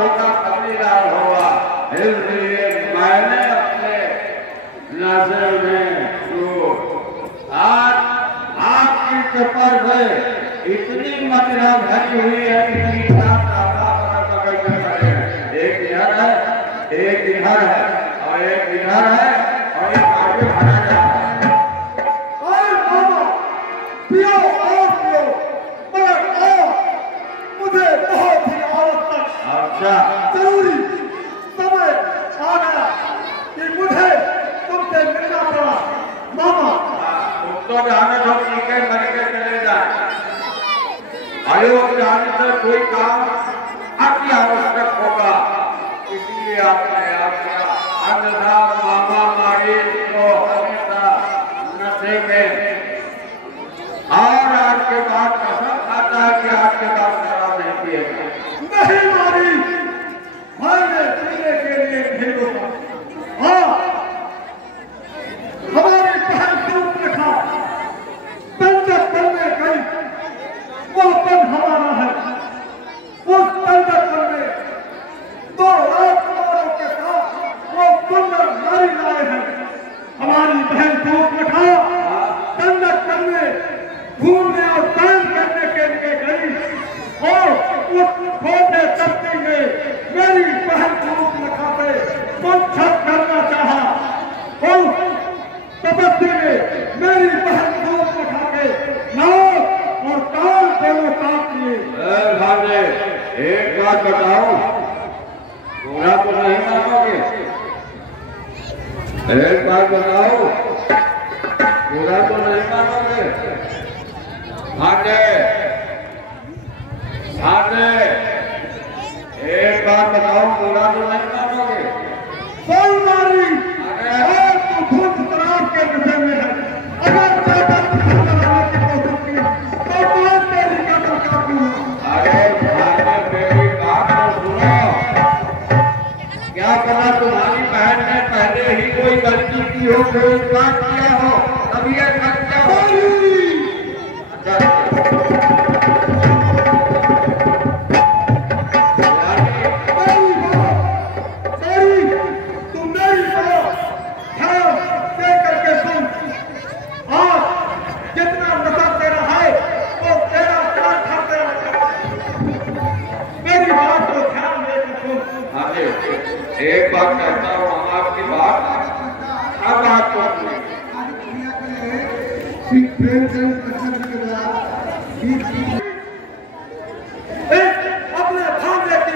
होगा कबीलार होगा, इसलिए मैंने अपने नजर में जो आज आपकी कृपा से इतनी मदिरा भरी हुई है कि एक इधर है, एक इधर है और एक इधर है और एक आगे भरा जा रहा है। और मामा पियो और पियो, मगर मुझे बहुत ही आवश्यक, अच्छा जरूरी समय आ गया कि मुझे तुमसे मिलना पड़ा। मामा तो जाने दो, ठीक है, मर के चले जाए। आयोग जाने से कोई काम अति आवश्यक होगा, इसलिए आपने याद किया। अन्यथा मामा मारी तो हमेशा नशे में, और आज के बाद कसम खाता है कि आज के बाद शराब नहीं पिएगा। नहीं मारी, मैंने पीने के लिए नहीं रोका। हाँ, हमारी बहन दूध लिखा तंजक करने गई, वो पन हमारा है। उस तंजक करने 2 राजकुमारों के साथ वो सुंदर नारी लाए हैं। हमारी बहन दूध लिखा तंजक करने, घूमने और दान करने के लिए गई, और उस छोटे तबके में मेरी बहन दूध लिखा पे कुछ करना चाहा। और तपस्या में मेरी बहन दूध लिखा के नाक और कान दोनों काट लिए। भाजे एक बात बताओ, पूरा तो नहीं मानोगे? एक बात बताओ, पूरा तो नहीं मानोगे? भाजे भाजे एक बात बताओ, पूरा तो नहीं मानोगे? कौन मारी? अरे तू खुद तराब के विषय में है। अगर ज्यादा कराने की कोशिश की तो मैं तेरी कदर काटूंगा। अरे भाजे मेरी बात तो सुनो। क्या पता तुम्हारी बहन ने पहले ही कोई गलती की हो, कोई काम किया हो, तभी ये खर्चा हो। एक बात कहता हूँ, आपकी बात अब आपको अपने भांजे की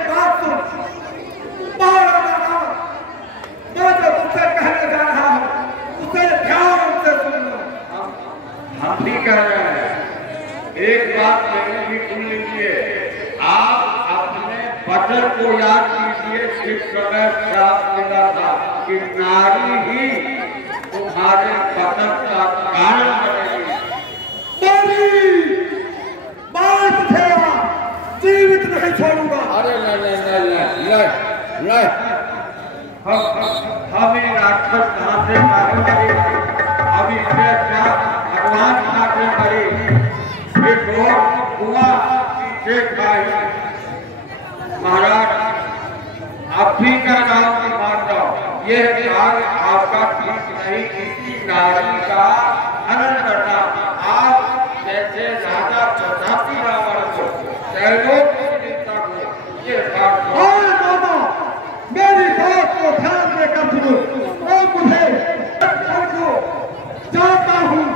बात सुन। मैं जो तुमसे कहने जा रहा हूँ उसे ध्यान से सुनना। हम भी कह रहे हैं, एक बात मेरी भी सुन लीजिए। आप अपने वचन को याद कीजिए, जिस समय श्राप मिला था कि नारी ही तुम्हारे पतन का कारण बनेगी। जीवित नहीं छोड़ूंगा। अरे नहीं, हमें राक्षस कहाँ से मारे मरे, अभी से क्या भगवान कहाँ से मरे, ये हुआ पीछे खाई। महाराज अब भी क्या नाम की मान जाओ, यह कार्य आपका ठीक नहीं, किसी नारी का हनन करना। आप जैसे राजा प्रतापी रावण को, शैलों की नेता को ये मामा मेरी बात को ध्यान देकर सुनो। और मुझे जाता हूँ।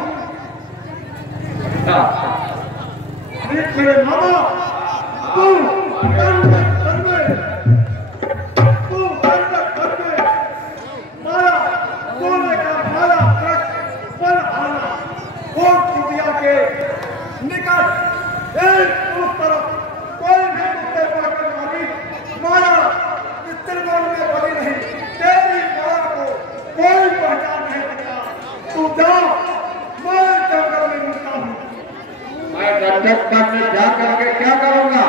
मेरे मामा तू निकट एक उस तरफ कोई भी मुझसे बढ़कर मारी माया इस त्रिकोण में बनी नहीं। तेरी माया को कोई पहचान नहीं सकता। तू जा, मैं जंगल में मिलता हूँ। मैं दंडक करने जा करके क्या करूंगा?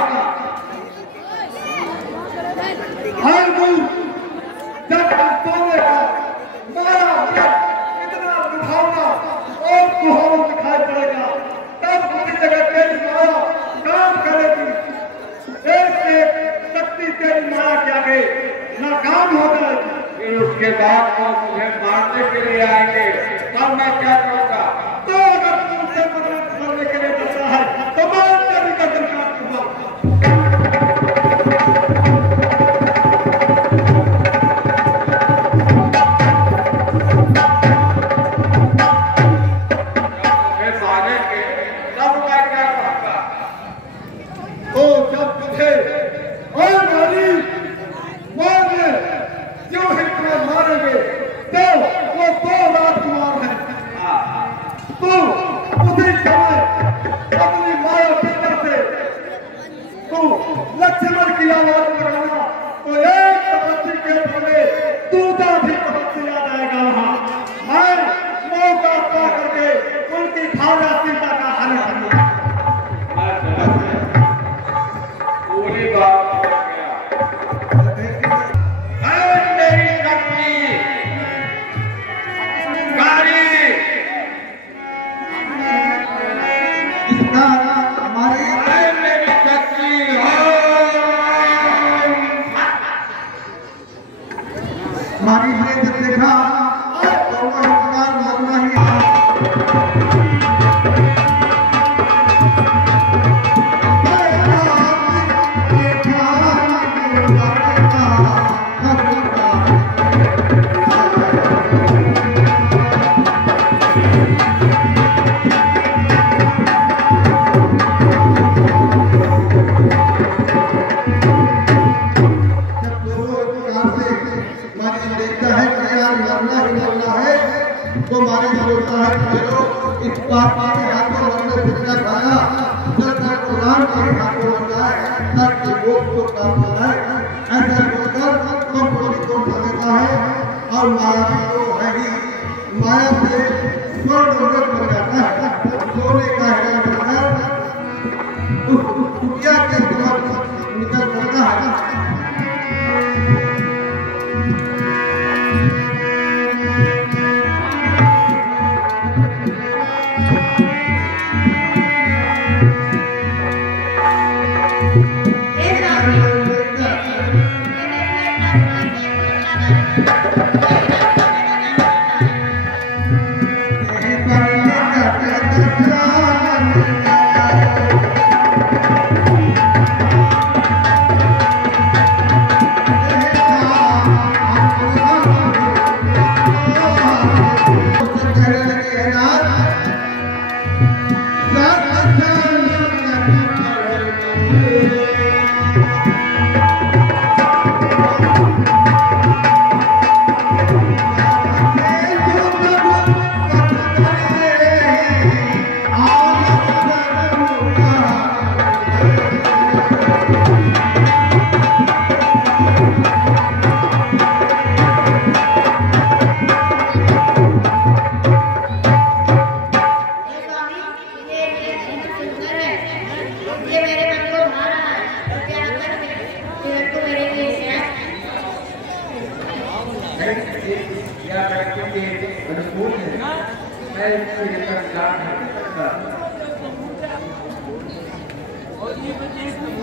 उसके बाद वो मुझे मारने के लिए आएंगे, तब मैं क्या करूँगा? तो अगर तुमसे मरने के लिए बचा है तो मैं तेरी कदर काटूंगा। तो जब तुझे और मारी मारने जो हिटलर मारेंगे तो वो 2 राजकुमार हैं। तो उसी समय अपनी माया पिता से तू लक्ष्मण की आवाज लगाना तो एक तपस्वी के बदले दूसरा भी तपस्वी आ जाएगा। मैं मौका पा करके उनकी भावना सीता का हल करूंगा। पूरी बात हो गया। मेरी शक्ति गाड़ी इसका हमारे मेरी शक्ति हमारी ने जब देखा तो वह उपकार मरना ही तो मारे बोलता है कि चलो इस बात के हाथों हमने दुनिया खाया सरकार कुरान के हाथों मरना है सर के बोझ को काम करना है। ऐसा बोलकर तो गोली को उठा देता है और माया तो है ही माया से स्वर्ण उन्नत बन जाता है। सोने का हिरण बनकर उस कुटिया के समक्ष निकल पड़ता है।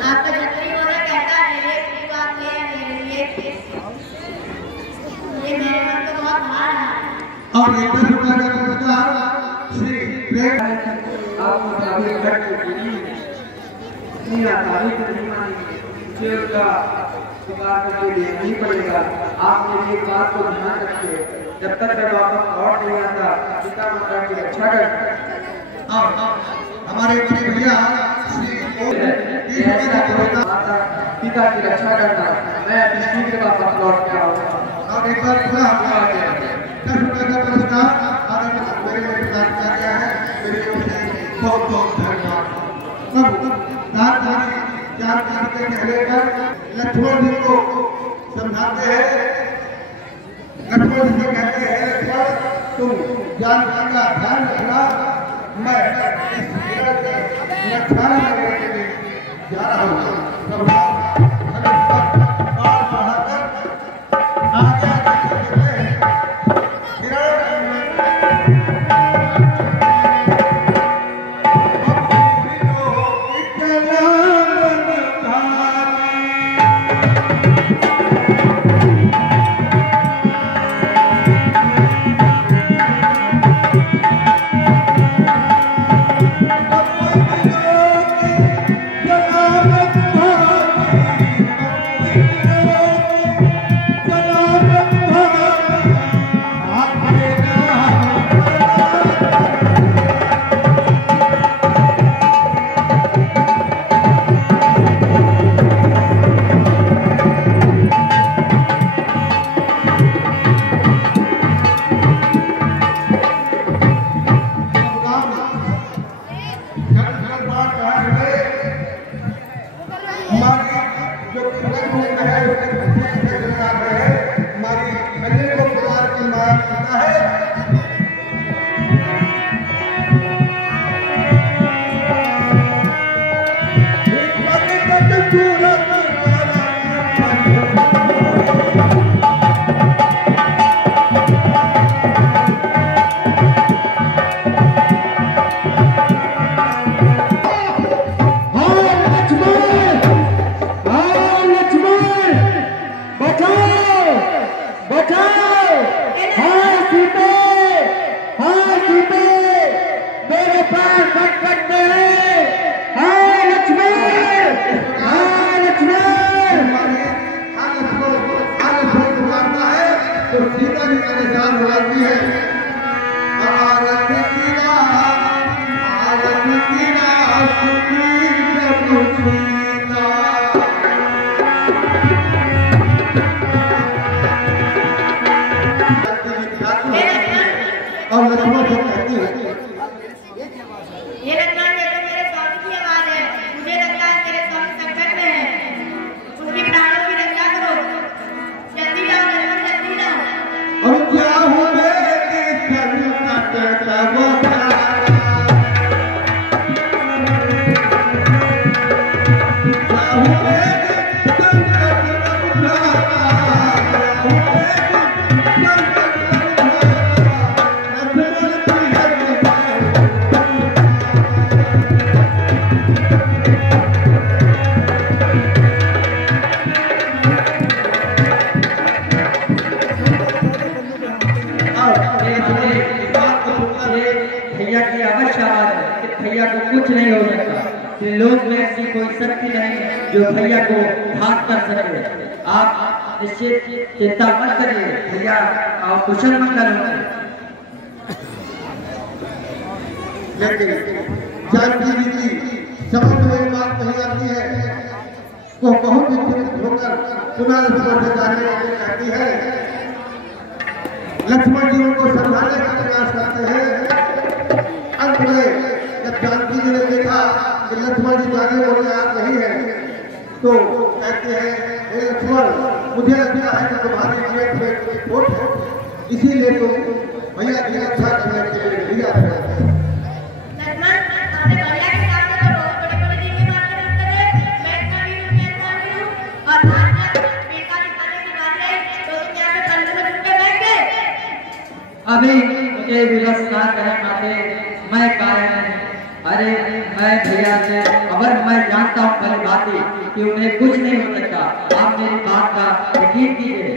आपका जतरी वाला कहता है कि बात ये है मेरे लिए ये मेरे मन को बहुत भार है। और एक रुपया का पुरस्कार श्री प्रेम आप मुताबिक का पुकार के लिए नहीं पड़ेगा। आप मेरी एक बात को ध्यान रखिए, जब तक मैं वापस लौट नहीं आता पिता माता की रक्षा कर। हमारे बड़े भैया माता पिता की रक्षा करना, मैं अपनी शीघ्र वापस लौट के आऊँगा। और एक बार पूरा 10 रुपये का पुरस्कार और मेरे लिए प्रदान किया गया है। मेरे ओर से बहुत बहुत धन्यवाद। राजधानी 4 के कहने पर लक्ष्मण जी को समझाते हैं। लक्ष्मण जी कहते हैं लक्ष्मण तुम जान का ध्यान रखना, मैं इस हिरण के लक्षण करने के लिए जा रहा हूँ। जो सूरज है उसके है हमारी अनेकों परिवार की माया करता है। और लक्ष्मण जो कहती है ये लक्ष्मण ये तो मेरे स्वामी की आवाज है। मुझे लगता है तेरे स्वामी संकट में है। उसकी प्राणों की रक्षा करो। जल्दी जाओ लक्ष्मण, जल्दी जाओ। और क्या हो मेरे संकट तब भैया की अवश्य आवाज है कि भैया को कुछ नहीं हो सकता। त्रिलोक में ऐसी कोई शक्ति नहीं जो भैया को घात कर सके। आप निश्चित चिंता मत करिए, भैया आप कुशल मंगल होंगे। लेकिन जानकी जी की समझ में बात नहीं आती है। वो बहुत ही चिंतित होकर पुनः लक्ष्मण से जाने के लिए कहती है। लक्ष्मण जी उनको समझाने का प्रयास करते हैं। अंत में जब जानकी जी ने देखा कि लक्ष्मण जी जाने को तैयार नहीं है तो कहते हैं, हे लक्ष्मण, मुझे लगता है कि तुम्हारी जेठ में कोई खोट है, इसीलिए तुम भैया की रक्षा करने के लिए भैया लक्ष्मण, आपने भैया के सामने तो बहुत बड़ी-बड़ी चीजें मारने लगते थे। मैं इतना वीर हूँ और आज जब बेटा दिखाने की बात आई तो तुम यहाँ पे कंधे में झुक के बैठ गए। अभी मुझे विवश ना करें माते, मैं कायर नहीं। अरे मैं भैया से अगर मैं जानता हूँ भली भांति कि उन्हें कुछ नहीं हो सकता। आप मेरी बात का यकीन कीजिए।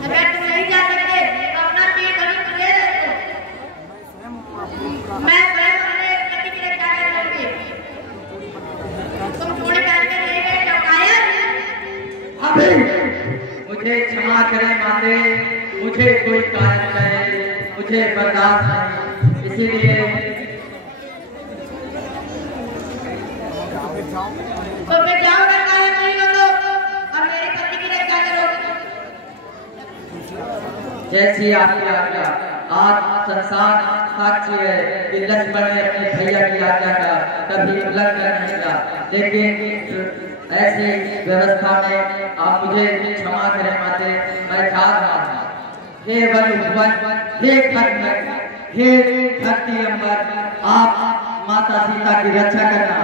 अगर तुम नहीं जा सकते तो अपना पेट अभी खुले रखो। मैं स्वयं अपने पति की रक्षा कर लूंगी। तुम चूड़ी पहन के नहीं गए तो कायर। अभी मुझे क्षमा करें माते, मुझे कोई कारण नहीं, मुझे बर्दाश्त नहीं। इसीलिए तो मैं जाऊंगा कायर नहीं हो तो अब मेरे पति की रक्षा करो। जैसी आपकी आज्ञा। आज संसार साक्षी है कि लक्ष्मण ने अपने भैया की आज्ञा का कभी उल्लंघन नहीं किया। लेकिन ऐसी व्यवस्था में आप मुझे क्षमा करें माते, मैं जा रहा हूँ। हे वन भुवन, हे खंड, हे धरती अंबर, आप माता सीता की रक्षा करना।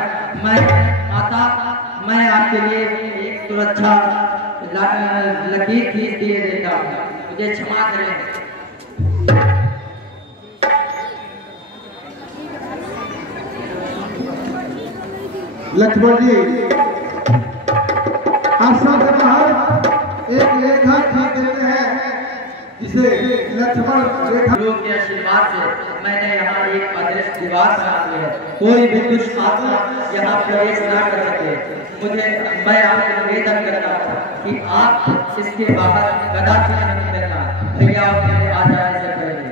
मैं आपके लिए एक सुरक्षा लकीर खींच दिए देता हूँ, मुझे क्षमा करें। लक्ष्मण जी आश्रम के बाहर एक लेखा खींच देते हैं जिसे लक्ष्मण रेखा के आशीर्वाद से मैंने यहाँ एक अदृश्य दीवार बना दी है। कोई भी दुष्ट आत्मा यहाँ प्रवेश न कर सके। मैं आपसे निवेदन करता हूँ कि आप इसके बाहर कदापि नहीं निकलना। भैया मेरे आ जाने से पहले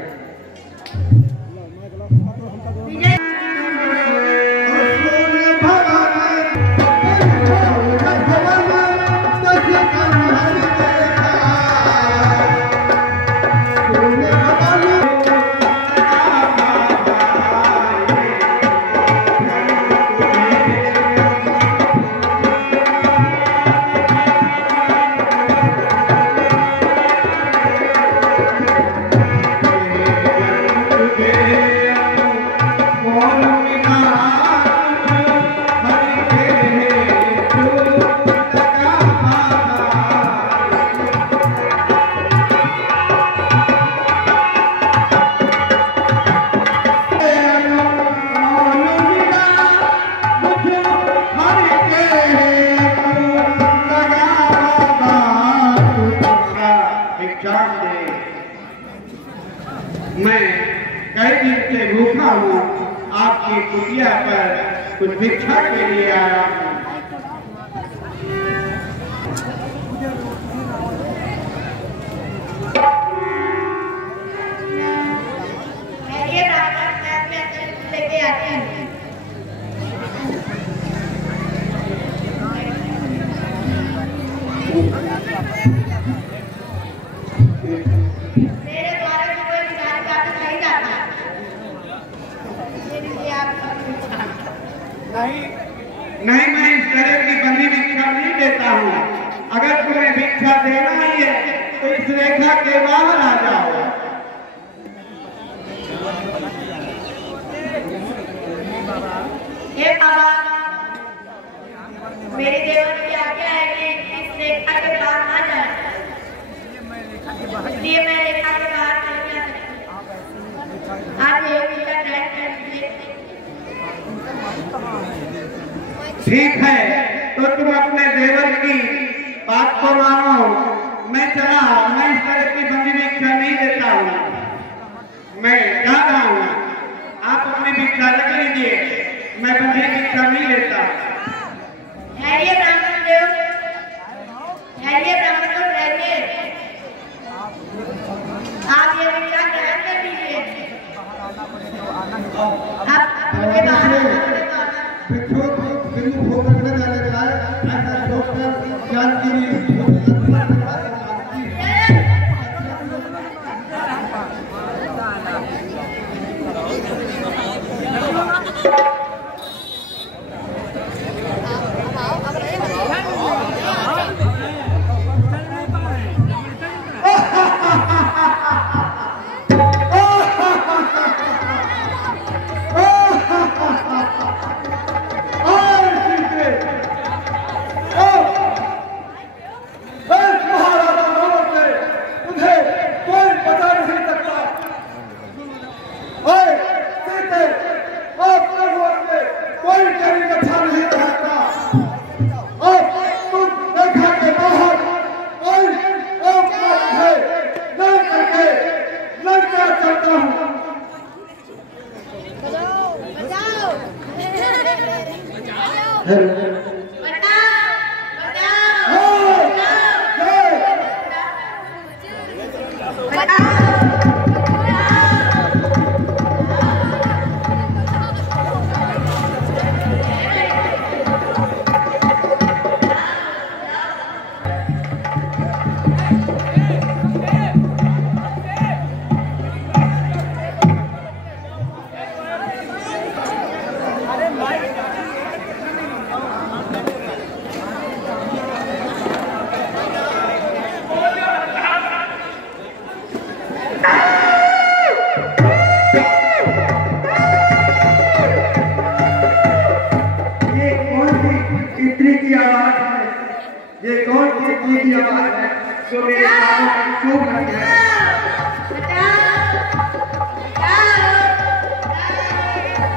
भूखा हूँ, आपकी कुटिया पर कुछ भिक्षा के लिए आया हूँ। लेके आते हैं। मेरे द्वारा भी कोई विचार करके नहीं जाता। नहीं, मैं इस तरह की बंदी भिक्षा नहीं देता हूँ। अगर तुम्हें भिक्षा देना ही है तो इस रेखा के बाहर आ जाओ। हे बाबा, मेरे देवर की आज्ञा है कि इस रेखा के बाहर ना जाए, इसलिए मैं रेखा के बाहर नहीं आ सकती। आप ये भिक्षा ग्रहण कर लीजिए। ठीक है, तो तुम अपने देवर की बात को मानो। मैं चला, मैं इस तरह की बंदी भिक्षा नहीं देता हूँ। मैं जा रहा हूँ, आप अपनी भिक्षा रख लीजिए, मैं बंदी भिक्षा नहीं लेता। धैर्य ब्राह्मण देव, धैर्य ब्राह्मण को धैर्य, आप ये भिक्षा ग्रहण कर लीजिए। आप मुझे बाहर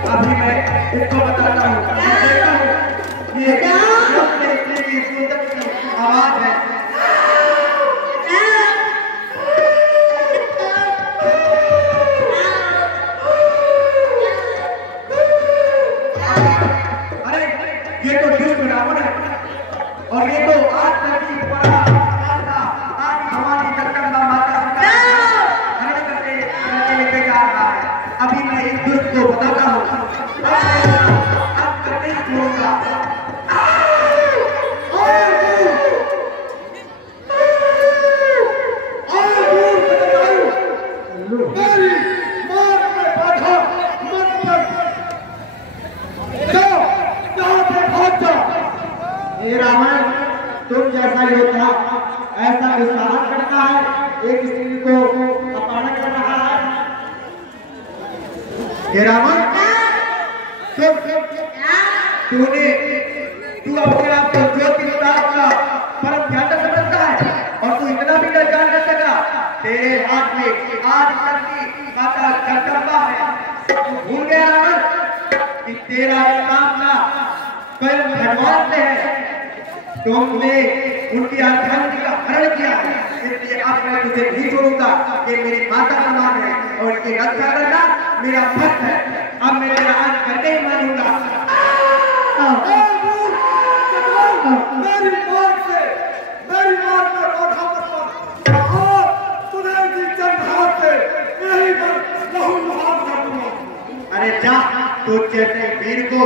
अभी मैं इसको बताता हूँ। ये आवाज है। अरे ये तो दुष्ट रावण है और ये तो आज तक की बड़ा आज हमारी जगदम्बा माता हरण करके लेके जा रहा है। अभी मैं इस दुष्ट को बताता हूँ। अब करने ही छोड़ूंगा। रावण, तुम जैसा योद्धा ऐसा दुस्साहस करता है, एक स्त्री को अपहरण कर रहा है। रावण, तू अपने आप को ज्योति का परम ध्यान समझता है और तू इतना भी न जान सका। तेरे हाथ में आज तक की माता जगदम्बा है। तू भूल गया रावण कि तेरा सामना स्वयं भगवान से है। तुमने उनकी आध्यात्मिक का हरण किया है, इसलिए अब मैं तुझे नहीं छोड़ूंगा। ये मेरी माता समान है और इनकी रक्षा करना मेरा फर्ज है। अब मैं तेरा अंत करके ही मानूंगा। मेरी मार से रोधा पर और तुझे भी चंद्रहार से यही लहू लुहार कर दूंगा। अरे जा, तो जैसे वीर को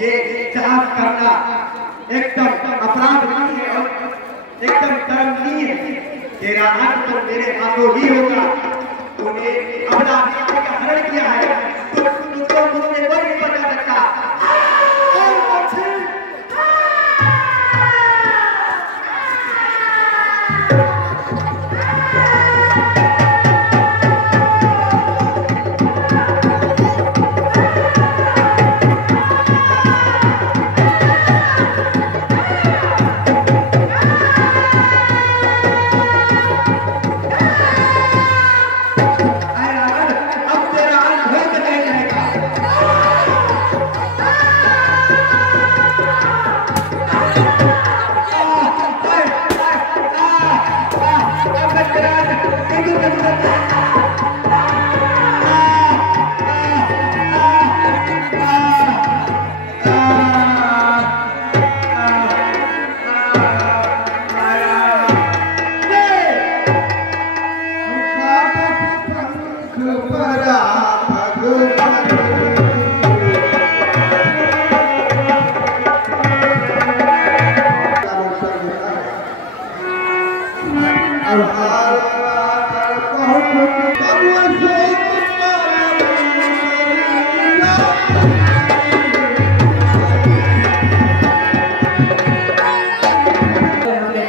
ये जांच करना एकदम अपराध नहीं है और एकदम धर्म नहीं है। तेरा अंत तो मेरे हाथों ही होगा। तूने अपना हरण किया है, तुझको मुझसे कोई नहीं बचा सकता।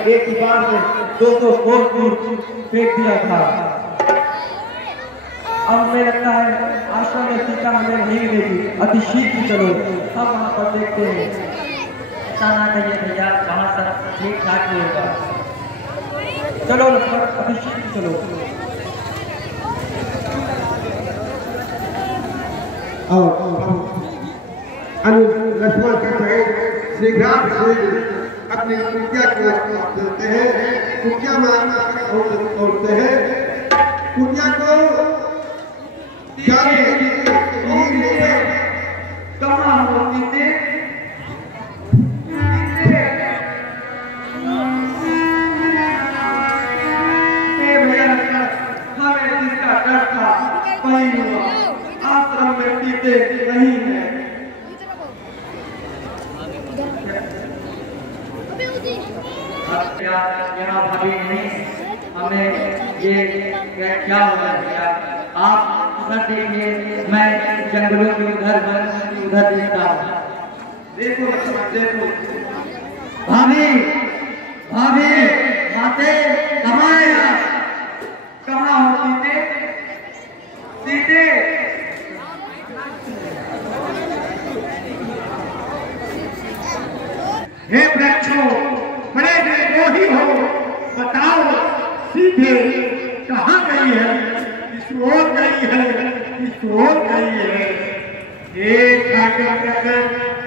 एक ही बार में 200 कोस दूर फेंक दिया था। अब हमें लगता है आश्रम में सीता हमें नहीं मिलेगी। अति शीघ्र चलो, हम वहाँ पर देखते हैं। ऐसा ना कहिए भैया, वहाँ सब ठीक ठाक ही होगा। चलो लक्ष्मण, अति शीघ्र चलो। लक्ष्मण कहते हैं शीघ्र अपनी कुटिया को खोलते हैं। कुटिया में तोड़ते हैं। कुटिया को कहाँ होती थी? हमें जिसका डर था वही हुआ। आश्रम में पीते नहीं है। यहाँ भाभी नहीं, हमें ये क्या हुआ भैया? आप उधर देखिए, मैं जंगलों के उधर देखता हूँ। देखो देखो, भाभी भाभी माते कहाँ है आप? कहाँ हो सीते? सीते हे वृक्षों, बड़े द्रोही हो, बताओ सीधे कहाँ गई है? किस ओर गई है? किस ओर गई है?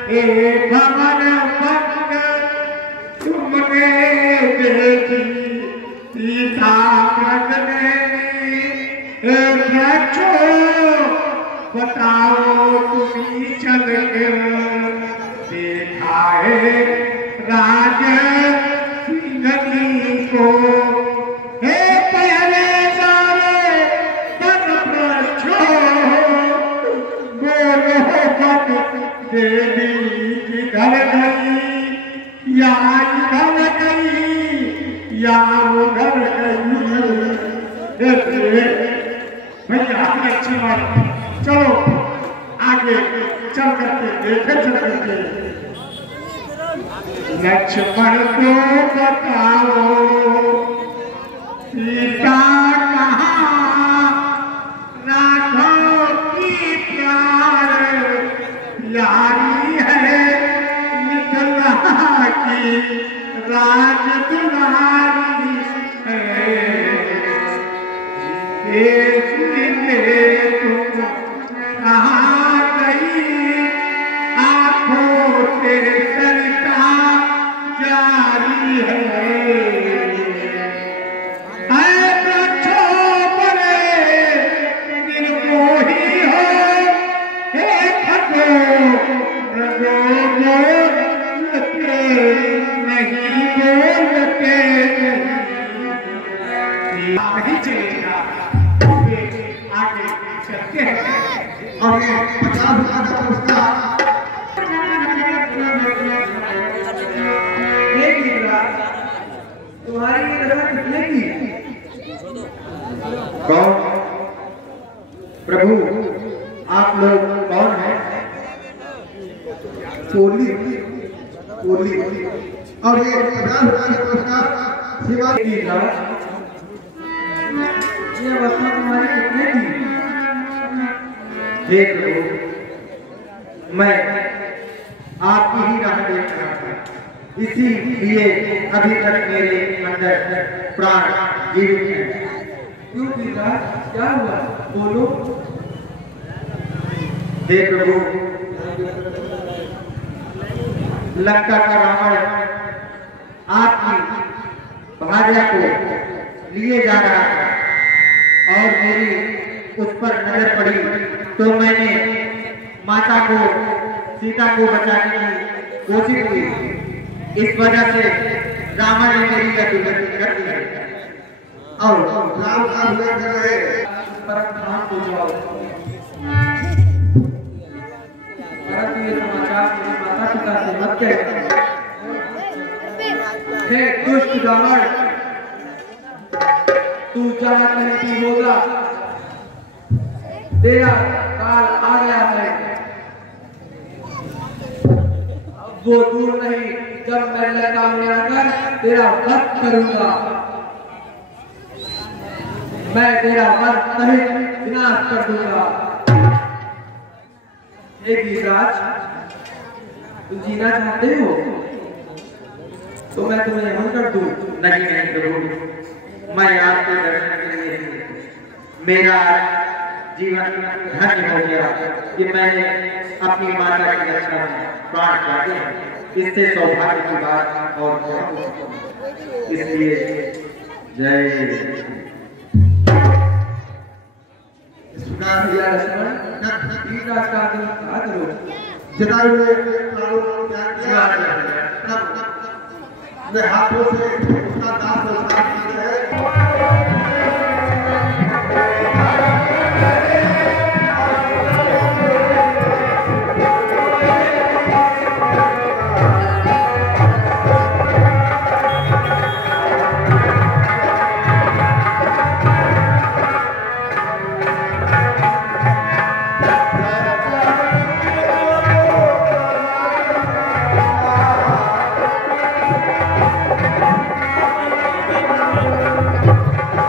हे भवन भक्त, तुमने देखी सीता प्रगने। हे वृक्षों, बताओ तुम्ही चल कर देखा है राज सिंघनी को। हे पहले सारे वन वृक्षों, बोलो वन देवी किधर गई? या इधर गई या उधर गई? भैया अच्छी बात, चलो आगे चल करके देखे चल करके। लक्ष्मण को बताओ सीता कहाँ? राघव की प्यार यारी है, मिथिला की राज दुलारी है। तुम कहाँ गई? आंखों से सरिता जारी है। वृक्षों बड़े निर्मोही हो, नहीं चलेगा आगे चलते हैं और ये 50,000 का पुरस्कार तुम्हारी ये रजा कितने की? कौन? प्रभु आप लोग कौन हैं? चोली चोली और ये 50,000 का पुरस्कार सेवा की ये अवस्था तुम्हारी कितने की? हे प्रभु मैं आपकी ही राह देख रहा था, इसीलिए अभी तक मेरे अंदर प्राण जीवित हैं। क्यों गिरिराज, क्या हुआ? बोलो। हे प्रभु लंका का रावण आपकी भार्या को लिए जा रहा था और मेरी उस पर नजर पड़ी तो मैंने माता को, सीता को बचाने की कोशिश की। इस वजह से रावण ने मेरी यह दुर्गति कर दी है। और राम का उल्लेख कर रहे परम हो जाओ। परंतु ये समाचार मेरे माता पिता से मत कह। हे दुष्ट रावण, तू जहाँ कहीं भी होगा, तेरा काल आ गया है। वो दूर नहीं जब मैं लंका में आकर तेरा वध करूंगा। मैं तेरा वध सहित विनाश कर दूंगा। हे गिरिराज, तुम जीना चाहते हो तो मैं तुम्हें यमन कर दूं। नहीं नहीं प्रभु, मैं आपके दर्शन के लिए मेरा जीवन धन्य हो गया कि मैंने अपनी माता की रक्षा में प्राण त्यागे हैं। इससे सौभाग्य की बात और क्या हो सकती है। इसलिए जय सुना भैया लक्ष्मण, गिरिराज का आगमन कहा करो। जटायु ने प्राणों को त्याग किया। मैं हाथों से उसका दास संस्कार किया है।